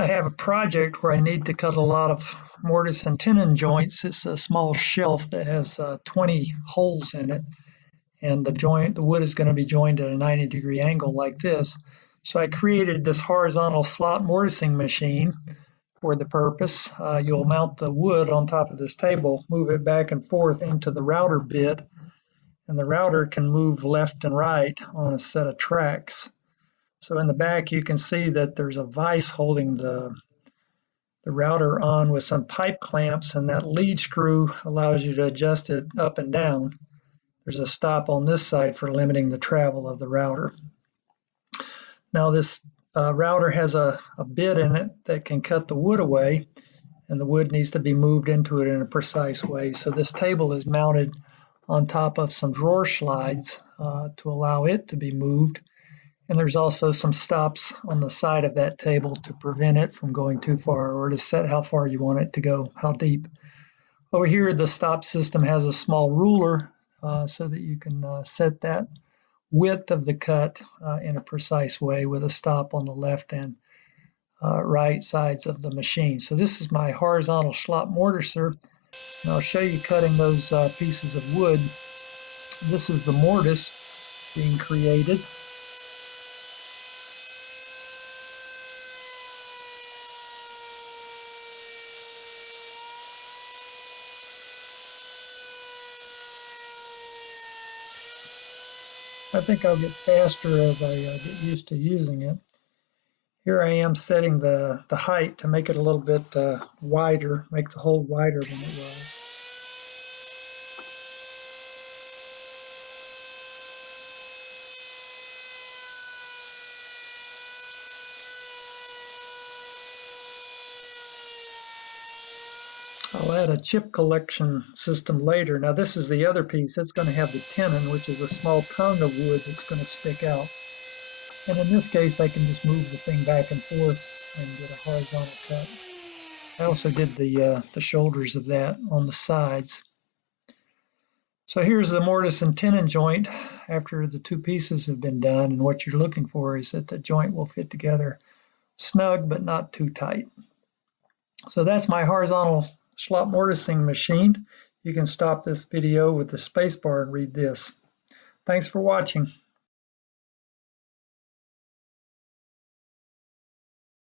I have a project where I need to cut a lot of mortise and tenon joints. It's a small shelf that has 20 holes in it, and the wood is going to be joined at a 90-degree angle like this. So I created this horizontal slot mortising machine for the purpose. You'll mount the wood on top of this table, move it back and forth into the router bit, and the router can move left and right on a set of tracks. So in the back you can see that there's a vise holding the router on with some pipe clamps, and that lead screw allows you to adjust it up and down. There's a stop on this side for limiting the travel of the router. Now this router has a bit in it that can cut the wood away, and the wood needs to be moved into it in a precise way. So this table is mounted on top of some drawer slides to allow it to be moved. And there's also some stops on the side of that table to prevent it from going too far, or to set how far you want it to go, how deep. Over here, the stop system has a small ruler so that you can set that width of the cut in a precise way with a stop on the left and right sides of the machine. So this is my horizontal slot mortiser, and I'll show you cutting those pieces of wood. This is the mortise being created. I think I'll get faster as I get used to using it. Here I am setting the height to make it a little bit wider, make the hole wider than it was. I'll add a chip collection system later. Now this is the other piece. It's going to have the tenon, which is a small tongue of wood that's going to stick out. And in this case, I can just move the thing back and forth and get a horizontal cut. I also did the shoulders of that on the sides. So here's the mortise and tenon joint after the two pieces have been done, and what you're looking for is that the joint will fit together snug but not too tight. So that's my horizontal slot mortising machine. You can stop this video with the space bar and read this. Thanks for watching.